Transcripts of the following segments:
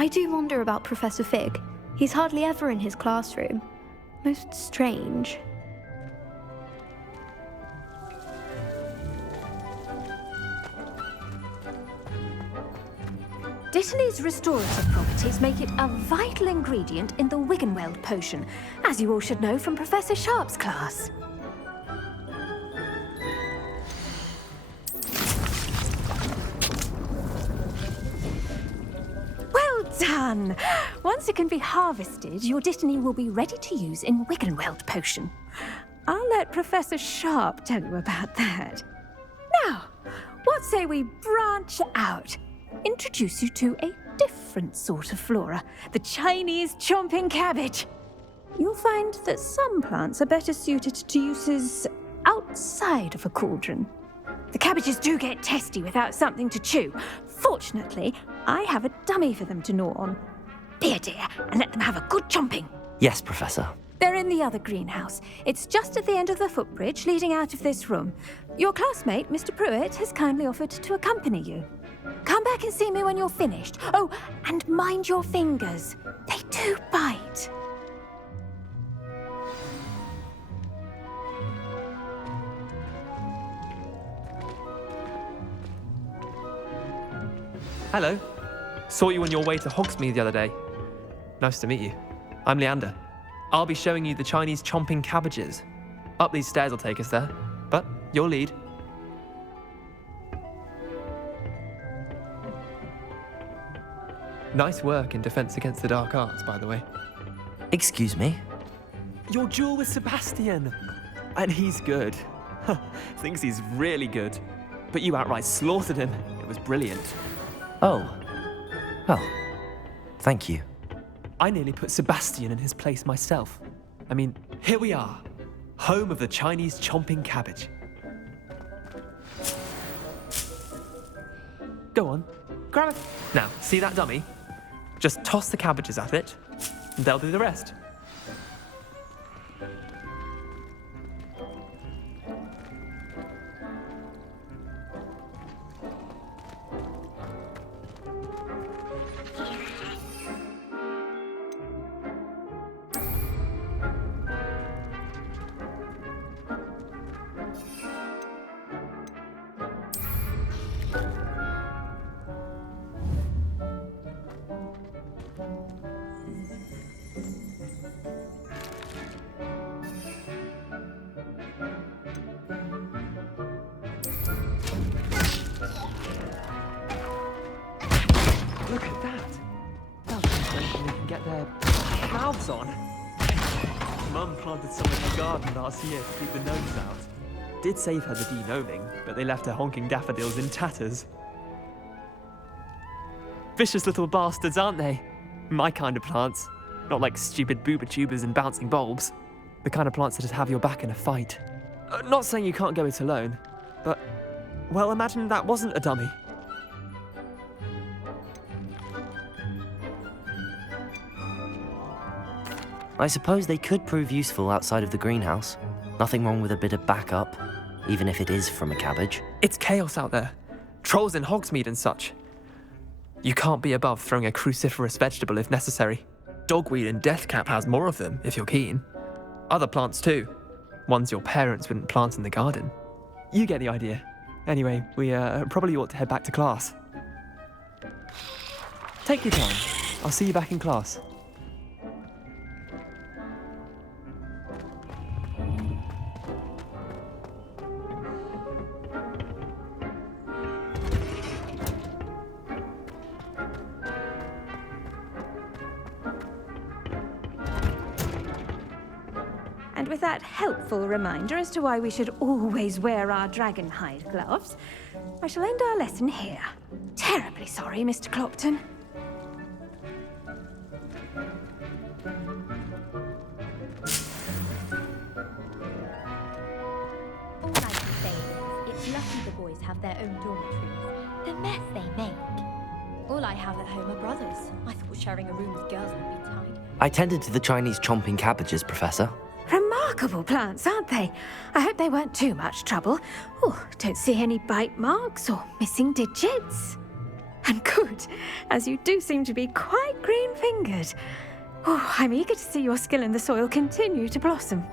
I do wonder about Professor Fig. He's hardly ever in his classroom. Most strange. Dittany's restorative properties make it a vital ingredient in the Wiggenweld potion, as you all should know from Professor Sharp's class. Well done! Once it can be harvested, your Dittany will be ready to use in Wiggenweld potion. I'll let Professor Sharp tell you about that. Now, what say we branch out? Introduce you to a different sort of flora, the Chinese chomping cabbage. You'll find that some plants are better suited to uses outside of a cauldron. The cabbages do get testy without something to chew. Fortunately, I have a dummy for them to gnaw on. Be a dear and let them have a good chomping. Yes, Professor. They're in the other greenhouse. It's just at the end of the footbridge leading out of this room. Your classmate, Mr. Pruitt, has kindly offered to accompany you. Come back and see me when you're finished. Oh, and mind your fingers. They do bite. Hello. Saw you on your way to Hogsmeade the other day. Nice to meet you. I'm Leander. I'll be showing you the Chinese chomping cabbages. Up these stairs will take us there, but you'll lead. Nice work in Defense Against the Dark Arts, by the way. Excuse me? Your duel with Sebastian! And he's good. Thinks he's really good. But you outright slaughtered him. It was brilliant. Oh. Well, thank you. I nearly put Sebastian in his place myself. I mean, here we are. Home of the Chinese chomping cabbage. Go on, grab it. Now, see that dummy? Just toss the cabbages at it, and they'll do the rest. Look at that! They'll they can get their mouths on. Mum planted some in the garden last year to keep the gnomes out. Did save her the de-gnoming, but they left her honking daffodils in tatters. Vicious little bastards, aren't they? My kind of plants. Not like stupid booba tubers and bouncing bulbs. The kind of plants that just have your back in a fight. Not saying you can't go it alone, but, well, imagine that wasn't a dummy. I suppose they could prove useful outside of the greenhouse. Nothing wrong with a bit of backup, even if it is from a cabbage. It's chaos out there. Trolls in Hogsmeade and such. You can't be above throwing a cruciferous vegetable if necessary. Dogweed and deathcap has more of them, if you're keen. Other plants too. Ones your parents wouldn't plant in the garden. You get the idea. Anyway, we probably ought to head back to class. Take your time. I'll see you back in class. And with that helpful reminder as to why we should always wear our dragon hide gloves, I shall end our lesson here. Terribly sorry, Mr. Clopton. All I can say is, it's lucky the boys have their own dormitories. The mess they make. All I have at home are brothers. I thought sharing a room with girls would be tight. I tended to the Chinese chomping cabbages, Professor. Remarkable plants, aren't they? I hope they weren't too much trouble. Oh, don't see any bite marks or missing digits. And good, as you do seem to be quite green-fingered. Oh, I'm eager to see your skill in the soil continue to blossom.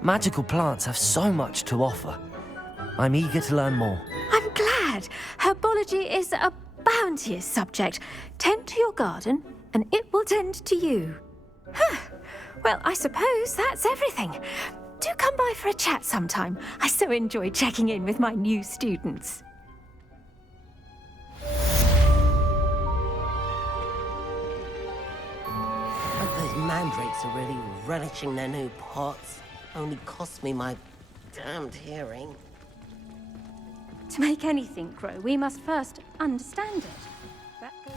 Magical plants have so much to offer. I'm eager to learn more. I'm glad. Herbology is a bounteous subject. Tend to your garden, and it will tend to you. Huh. Well, I suppose that's everything. Do come by for a chat sometime. I so enjoy checking in with my new students. But those mandrakes are really relishing their new pots. Only cost me my damned hearing. To make anything grow, we must first understand it. That goes...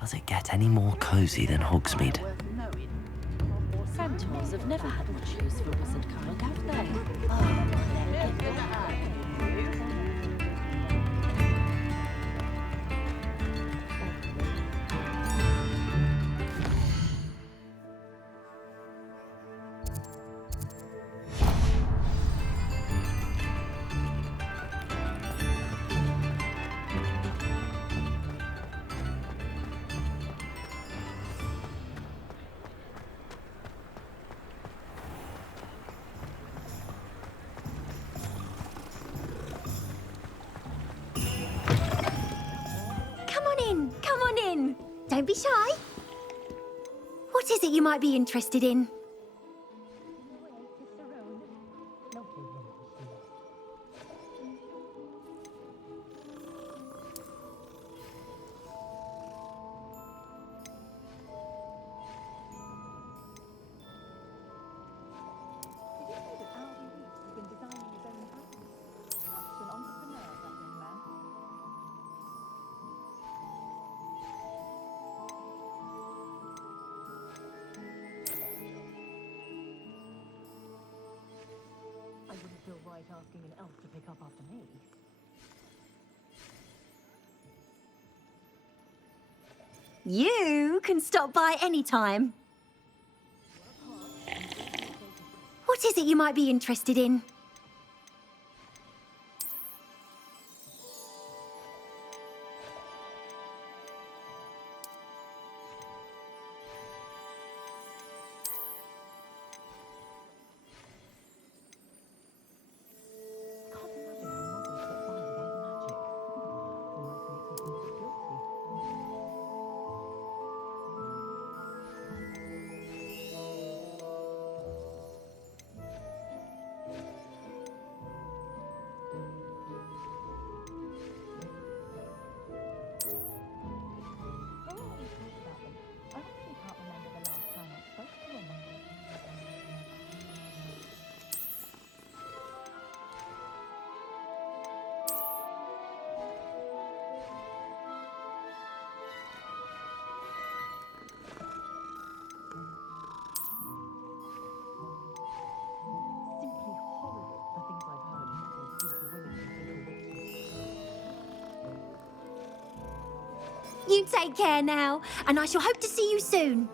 Does it get any more cozy than Hogsmeade? Centaurs have never had much use for wizard kind, have they? Come on in. Don't be shy. What is it you might be interested in? Asking an elf to pick up after me. You can stop by any time. What is it you might be interested in? You take care now, and I shall hope to see you soon.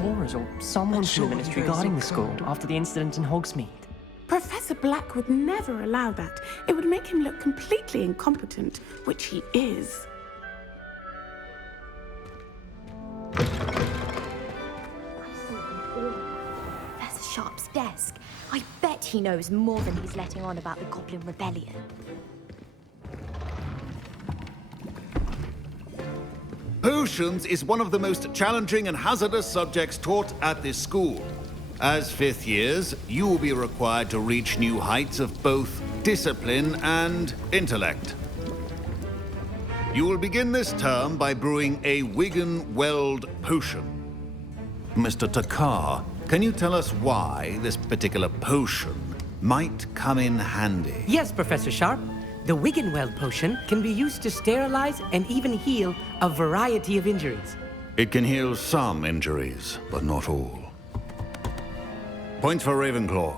Horrors or someone from the ministry guarding the school after the incident in Hogsmeade. Professor Black would never allow that. It would make him look completely incompetent, which he is. Professor Sharp's desk. I bet he knows more than he's letting on about the Goblin Rebellion. Potions is one of the most challenging and hazardous subjects taught at this school. As fifth years, you will be required to reach new heights of both discipline and intellect. You will begin this term by brewing a Wiggenweld potion. Mr. Takar, can you tell us why this particular potion might come in handy? Yes, Professor Sharp. The Wiggenweld potion can be used to sterilize and even heal a variety of injuries. It can heal some injuries, but not all. Points for Ravenclaw.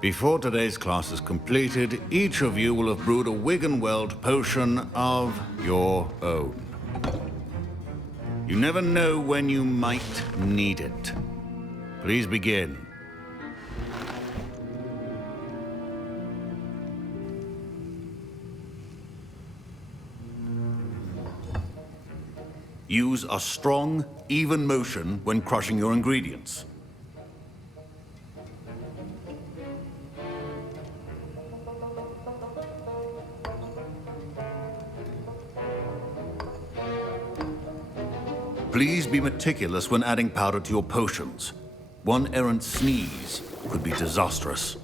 Before today's class is completed, each of you will have brewed a Wiggenweld potion of your own. You never know when you might need it. Please begin. Use a strong, even motion when crushing your ingredients. Please be meticulous when adding powder to your potions. One errant sneeze could be disastrous.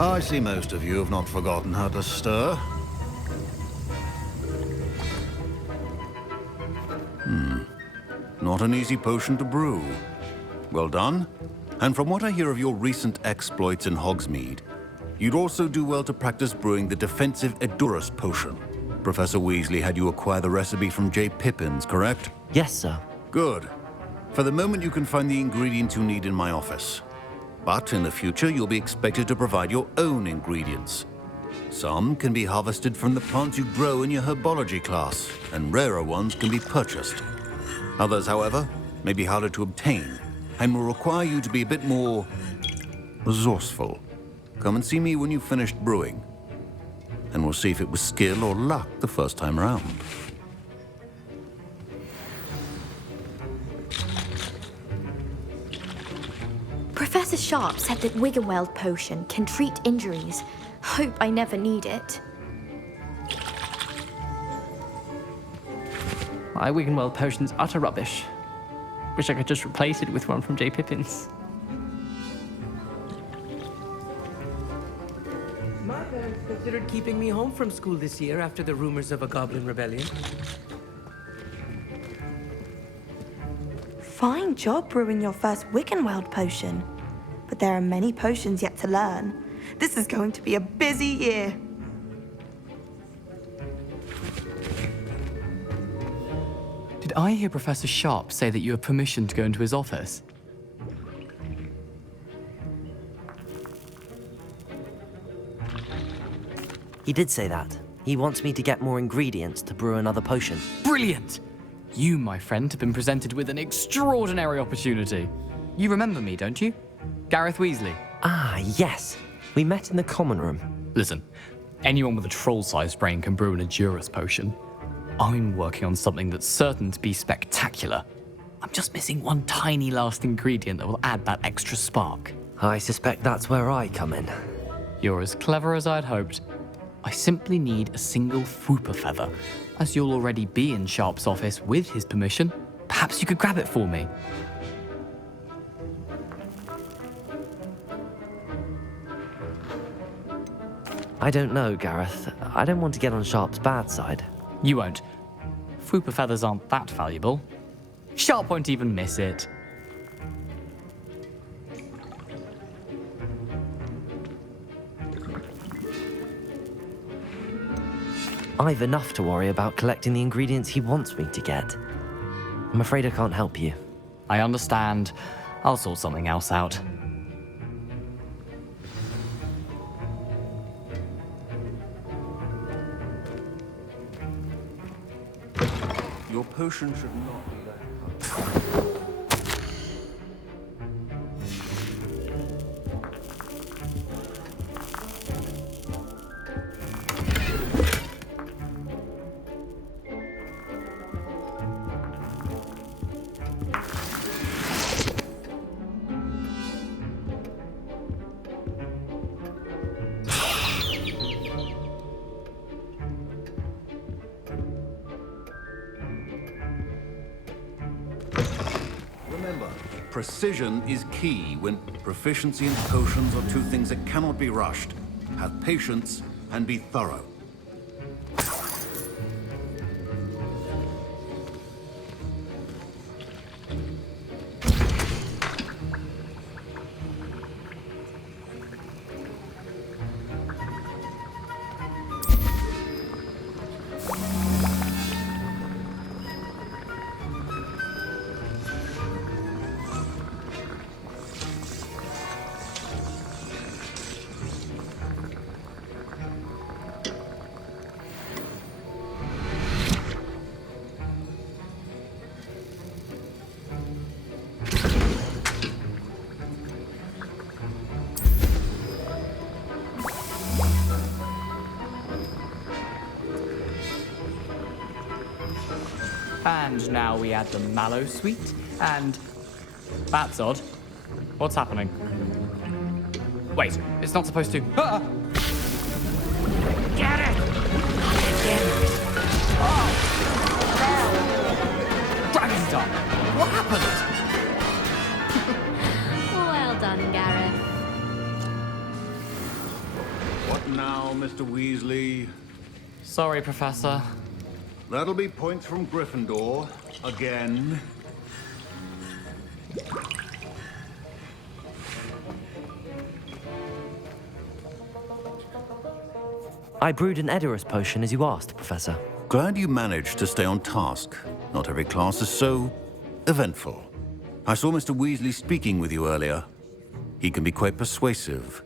I see most of you have not forgotten how to stir. Not an easy potion to brew. Well done. And from what I hear of your recent exploits in Hogsmeade, you'd also do well to practice brewing the defensive Edurus potion. Professor Weasley had you acquire the recipe from J. Pippins, correct? Yes, sir. Good. For the moment, you can find the ingredients you need in my office. But in the future, you'll be expected to provide your own ingredients. Some can be harvested from the plants you grow in your herbology class, and rarer ones can be purchased. Others, however, may be harder to obtain, and will require you to be a bit more resourceful. Come and see me when you've finished brewing, and we'll see if it was skill or luck the first time around. Professor Sharp said that Wiggenweld potion can treat injuries. Hope I never need it. My Wiggenweld potion's utter rubbish. Wish I could just replace it with one from J. Pippin's. My parents considered keeping me home from school this year after the rumors of a goblin rebellion. Fine job brewing your first Wiggenweld potion. But there are many potions yet to learn. This is going to be a busy year. Did I hear Professor Sharp say that you have permission to go into his office? He did say that. He wants me to get more ingredients to brew another potion. Brilliant! You, my friend, have been presented with an extraordinary opportunity. You remember me, don't you? Gareth Weasley. Ah, yes. We met in the common room. Listen, anyone with a troll-sized brain can brew an Edurus potion. I'm working on something that's certain to be spectacular. I'm just missing one tiny last ingredient that will add that extra spark. I suspect that's where I come in. You're as clever as I'd hoped. I simply need a single Fwooper feather. As you'll already be in Sharp's office with his permission, perhaps you could grab it for me. I don't know, Gareth. I don't want to get on Sharp's bad side. You won't. Fwooper feathers aren't that valuable. Sharp won't even miss it. I've enough to worry about collecting the ingredients he wants me to get. I'm afraid I can't help you. I understand. I'll sort something else out. Your potion should not be that. Remember, precision is key when proficiency and potions are two things that cannot be rushed. Have patience and be thorough. And now we add the mallow sweet, and... That's odd. What's happening? Wait, it's not supposed to... Ah! Get it! Oh! Dragon's Dog! What happened? Well done, Gareth. What now, Mr. Weasley? Sorry, Professor. That'll be points from Gryffindor. Again. I brewed an Edurus potion as you asked, Professor. Glad you managed to stay on task. Not every class is so eventful. I saw Mr. Weasley speaking with you earlier. He can be quite persuasive.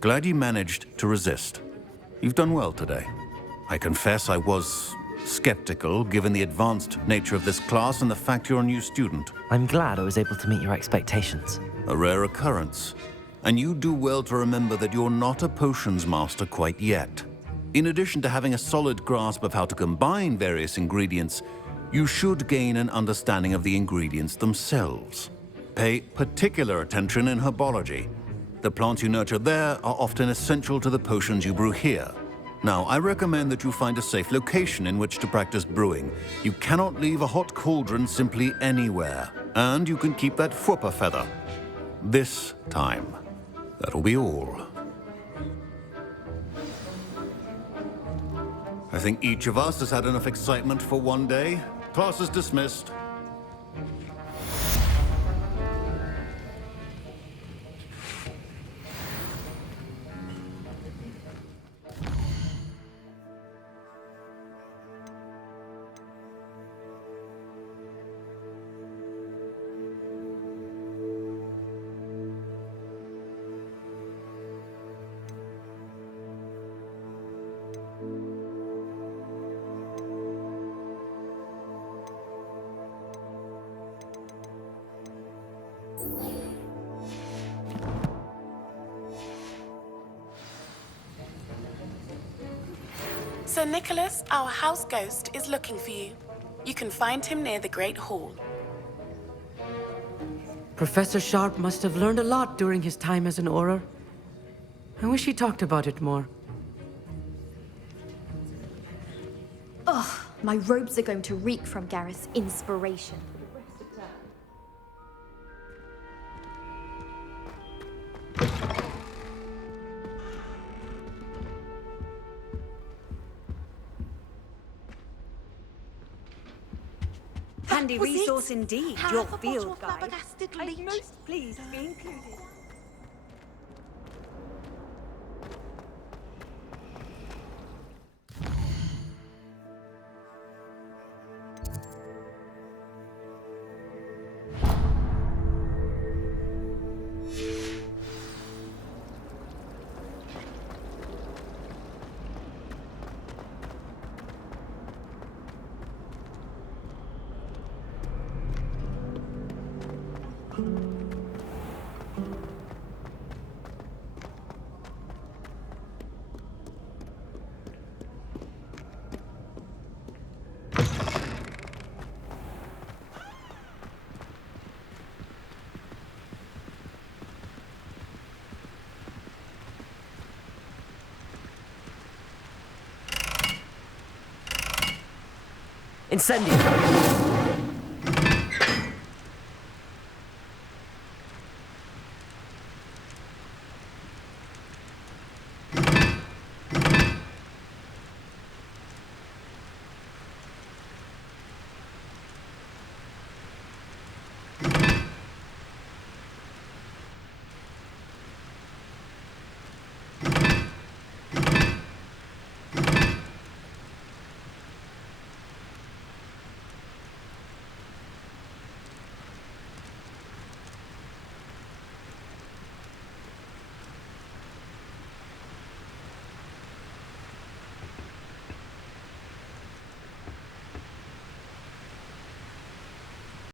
Glad you managed to resist. You've done well today. I confess I was skeptical given the advanced nature of this class and the fact you're a new student. I'm glad I was able to meet your expectations. A rare occurrence. And you do well to remember that you're not a potions master quite yet. In addition to having a solid grasp of how to combine various ingredients, you should gain an understanding of the ingredients themselves. Pay particular attention in herbology. The plants you nurture there are often essential to the potions you brew here. Now, I recommend that you find a safe location in which to practice brewing. You cannot leave a hot cauldron simply anywhere. And you can keep that whooper feather. This time. That'll be all. I think each of us has had enough excitement for one day. Class is dismissed. Sir Nicholas, our house ghost, is looking for you. You can find him near the Great Hall. Professor Sharp must have learned a lot during his time as an Auror. I wish he talked about it more. Ugh, my robes are going to reek from Gareth's inspiration. Handy resource indeed, your field guide. I'm most pleased to be included. Incendio!